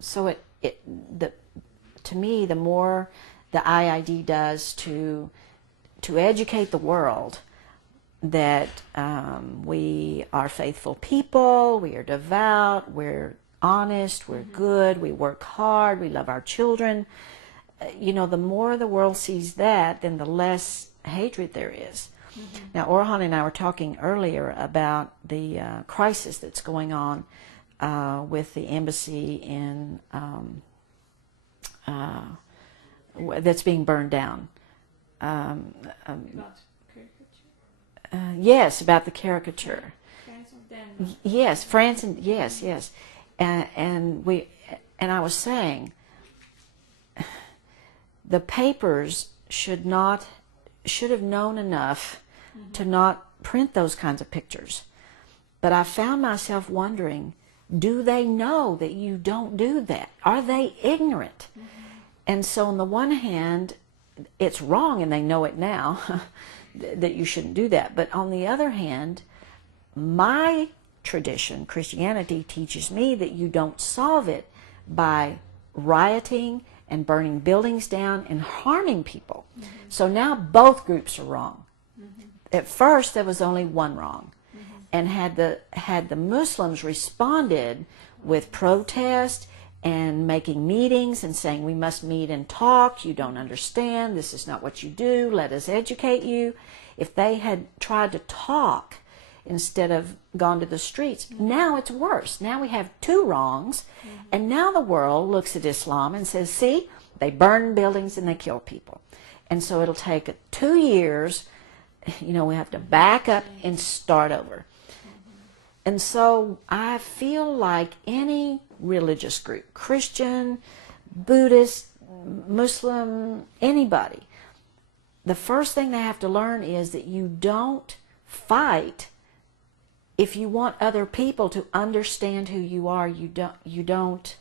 So to me, the more the IID does to educate the world that we are faithful people, we are devout, we're honest, we're good, we work hard, we love our children. The more the world sees that, then the less hatred there is. Now, Orhan and I were talking earlier about the crisis that's going on with the embassy in that's being burned down. Yes, about the caricature. Yes, France and yes, and I was saying the papers should have known enough to not print those kinds of pictures. But I found myself wondering, do they know that you don't do that? Are they ignorant? And so on the one hand, it's wrong and they know it now that you shouldn't do that. But on the other hand, my tradition, Christianity, teaches me that you don't solve it by rioting and burning buildings down and harming people. So now both groups are wrong. At first there was only one wrong. And had the Muslims responded with protest and making meetings and saying, we must meet and talk, you don't understand, this is not what you do, let us educate you. If they had tried to talk instead of gone to the streets, now it's worse. Now we have two wrongs, and now the world looks at Islam and says, see, they burn buildings and they kill people. And so it'll take 2 years, we have to back up and start over. And so I feel like any religious group, Christian, Buddhist, Muslim, anybody, the first thing they have to learn is that you don't fight if you want other people to understand who you are. You don't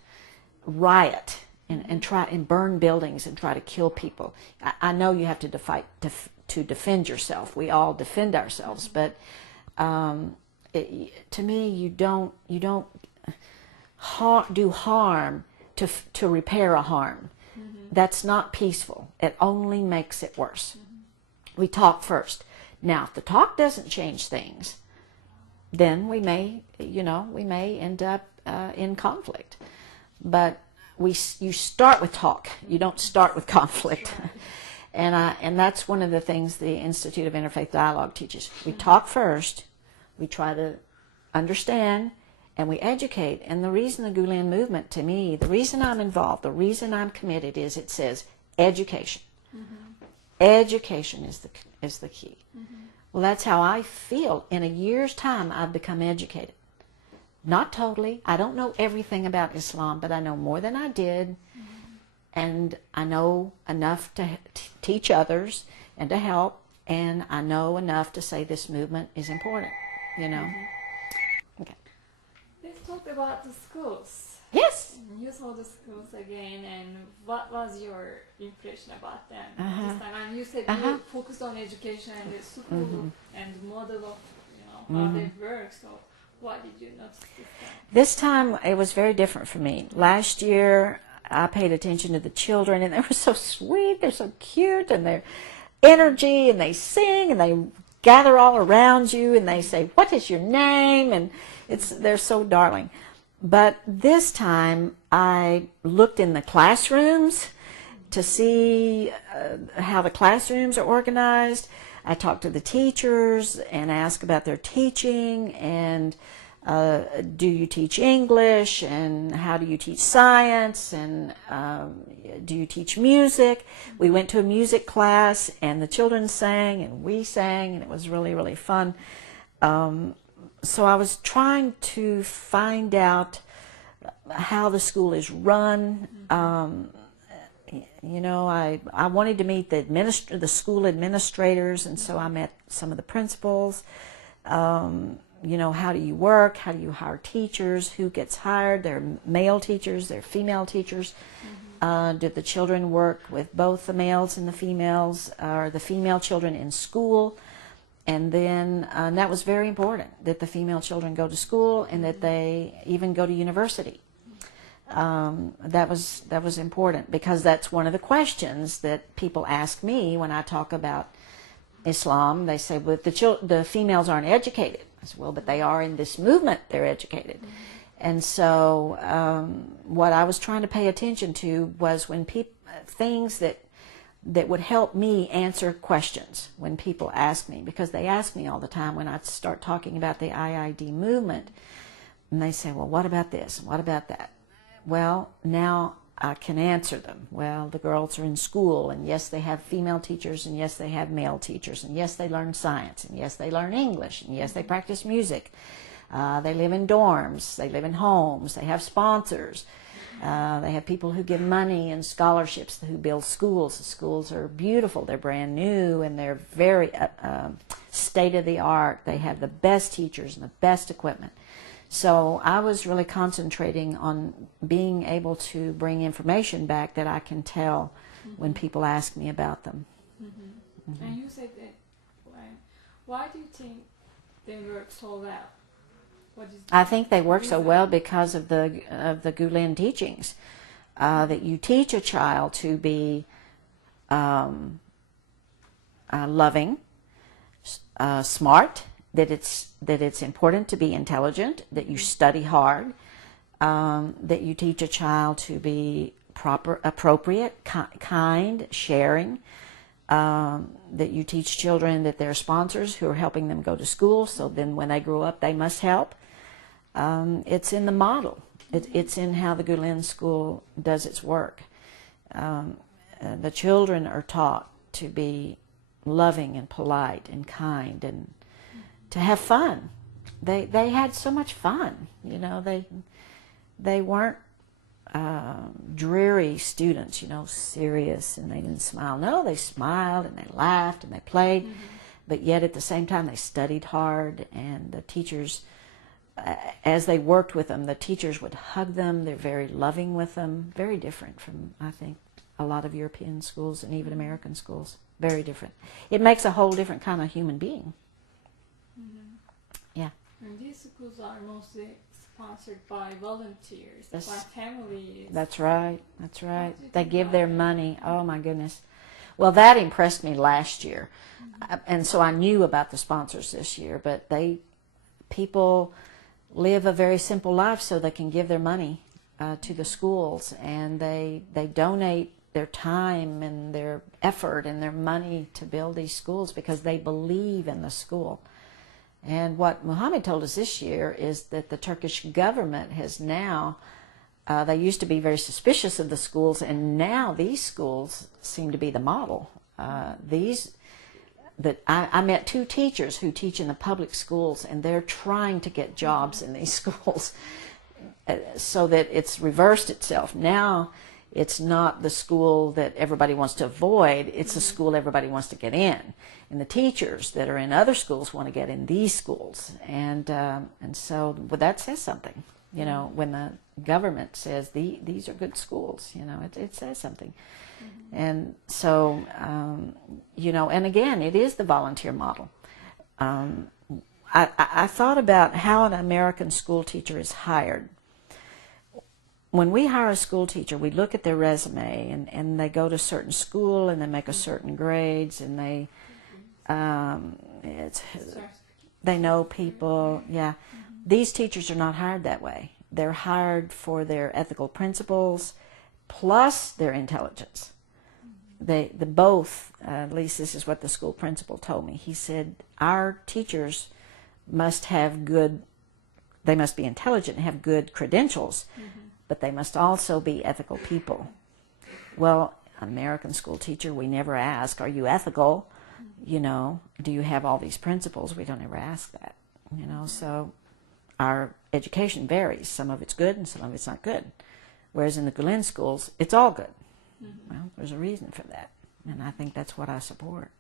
riot and try and burn buildings and try to kill people. I know you have to fight to defend yourself. We all defend ourselves, but to me, you don't do harm to repair a harm. That's not peaceful. It only makes it worse. We talk first. Now, if the talk doesn't change things, then we may end up in conflict. But you start with talk. You don't start with conflict. And that's one of the things the Institute of Interfaith Dialogue teaches. We talk first. We try to understand, and we educate. And the reason the Gulen movement, to me, the reason I'm involved, the reason I'm committed is it says education. Education is the key. Well, that's how I feel. In a year's time, I've become educated. Not totally. I don't know everything about Islam, but I know more than I did. And I know enough to teach others and to help. And I know enough to say this movement is important. Okay. Let's talk about the schools. Yes. You saw the schools again, and what was your impression about them this time? And you said you focused on education and the school and the model of how they work. So what did you notice this time? It was very different for me. Last year I paid attention to the children, and they were so sweet. They're so cute, and their energy, and they sing, and they gather all around you, and they say, what is your name? And they're so darling. But this time I looked in the classrooms to see how the classrooms are organized. I talked to the teachers and asked about their teaching, and do you teach English, and how do you teach science, and do you teach music? We went to a music class, and the children sang and we sang, and it was really, really fun. So I was trying to find out how the school is run. I wanted to meet the school administrators, and so I met some of the principals. How do you work? How do you hire teachers? Who gets hired? They're male teachers, they're female teachers. Did the children work with both the males and the females, or the female children in school? And then that was very important, that the female children go to school and that they even go to university. that was important, because that's one of the questions that people ask me when I talk about Islam. They say, "Well, the females aren't educated." I said, "Well, but they are in this movement. They're educated." And so, what I was trying to pay attention to was when things that would help me answer questions when people ask me, because they ask me all the time when I start talking about the IID movement, and they say, "Well, what about this? What about that?" Well, now I can answer them. Well, the girls are in school, and yes, they have female teachers, and yes, they have male teachers, and yes, they learn science, and yes, they learn English, and yes, they practice music. They live in dorms, they live in homes, they have sponsors, they have people who give money and scholarships, who build schools. The schools are beautiful, they're brand new, and they're very state-of-the-art. They have the best teachers and the best equipment. So I was really concentrating on being able to bring information back that I can tell when people ask me about them. And you said that, why do you think they work so well? I think they work so well because of the Gulen teachings, that you teach a child to be loving, smart, that it's important to be intelligent, that you study hard, that you teach a child to be appropriate, kind, sharing, that you teach children that there are sponsors who are helping them go to school, so then when they grow up they must help. It's in the model. It's in how the Gulen school does its work. The children are taught to be loving and polite and kind and to have fun. They had so much fun. You know, they weren't dreary students, you know, serious, and they didn't smile. No, they smiled and they laughed and they played, but yet at the same time they studied hard, and the teachers, as they worked with them, the teachers would hug them. They're very loving with them. Very different from, I think, a lot of European schools and even American schools. Very different. It makes a whole different kind of human being. Yeah. And these schools are mostly sponsored by volunteers, by families. That's right. That's right. They give their money. Oh my goodness. Well, that impressed me last year, and so I knew about the sponsors this year. But people live a very simple life, so they can give their money to the schools, and they donate their time and their effort and their money to build these schools because they believe in the school. And what Muhammad told us this year is that the Turkish government has now, they used to be very suspicious of the schools, and now these schools seem to be the model. I met 2 teachers who teach in the public schools, and they're trying to get jobs in these schools so that it's reversed itself. Now it's not the school that everybody wants to avoid, it's the school everybody wants to get in. And the teachers that are in other schools want to get in these schools. And so that says something. You know, when the government says these are good schools, you know, it says something. And so, you know, and again, it is the volunteer model. I thought about how an American school teacher is hired. When we hire a school teacher, we look at their resume, and they go to a certain school, and they make a certain grades, and they know people. Yeah, these teachers are not hired that way. They're hired for their ethical principles, plus their intelligence. They both. At least this is what the school principal told me. He said our teachers must have good. They must be intelligent and have good credentials. But they must also be ethical people. Well, American school teacher, we never ask, are you ethical? You know, do you have all these principles? We don't ever ask that. You know, so our education varies. Some of it's good and some of it's not good. Whereas in the Gulen schools, it's all good. Well, there's a reason for that. And I think that's what I support.